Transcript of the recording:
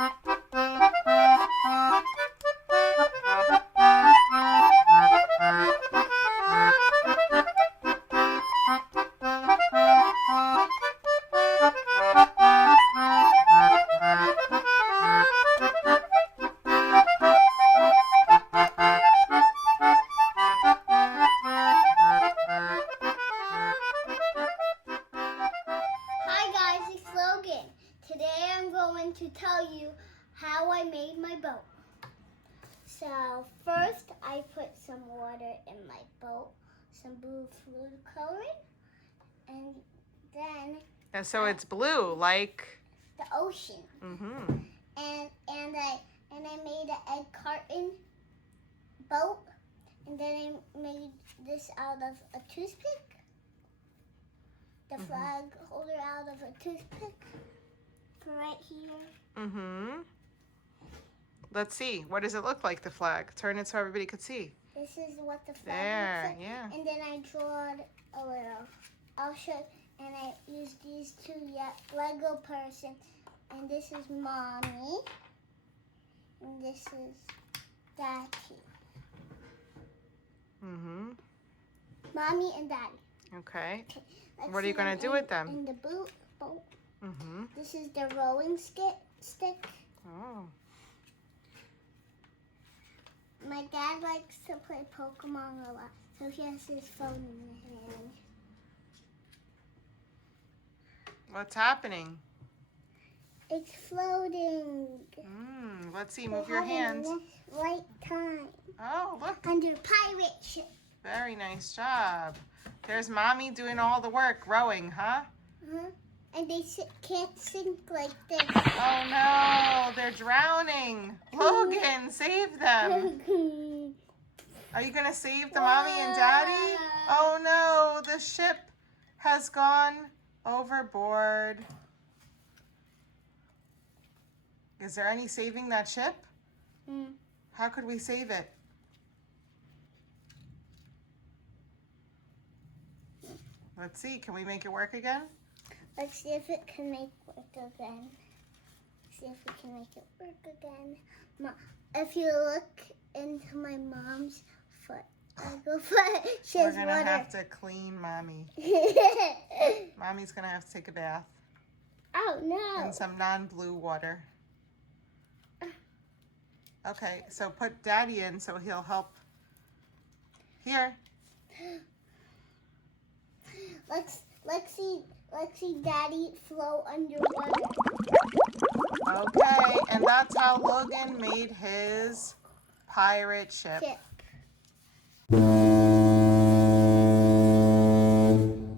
Hi guys, it's Logan. Today I'm going to tell you how I made my boat. So first I put some water in my boat, some blue food coloring, and then And so it's blue, like the ocean. Mm-hmm. And I made an egg carton boat, and then I made this out of a toothpick. The flag holder out of a toothpick for right here. Mm-hmm. Let's see. What does it look like, the flag? Turn it so everybody could see. This is what the flag There, looks like. yeah. And then I drawed a little. I'll show. And I used these two Lego person. And this is Mommy. And this is Daddy. Mm-hmm. Mommy and Daddy. Okay. Let's What are you see going to do with them? In the boat. Mm-hmm. This is the rowing stick. Oh. My dad likes to play Pokemon a lot, so he has his phone in his hand. What's happening? It's floating. Let's see. Move your hands. Right time. Oh, look. Under pirate ship. Very nice job. There's Mommy doing all the work, rowing, huh? Uh-huh. And they can't sink like this. Oh, no. They're drowning. Logan, save them. Are you going to save the Mommy and Daddy? Oh, no. The ship has gone overboard. Is there any saving that ship? How could we save it? Let's see. Can we make it work again? Let's see if it can make work again. See if we can make it work again. If you look into my mom's foot, Lego foot, she has We're going to have to clean Mommy. Mommy's going to have to take a bath. Oh, no. And some non-blue water. Okay, so put Daddy in so he'll help. Here. Let's see Daddy flow underwater. Okay, and that's how Logan made his pirate ship.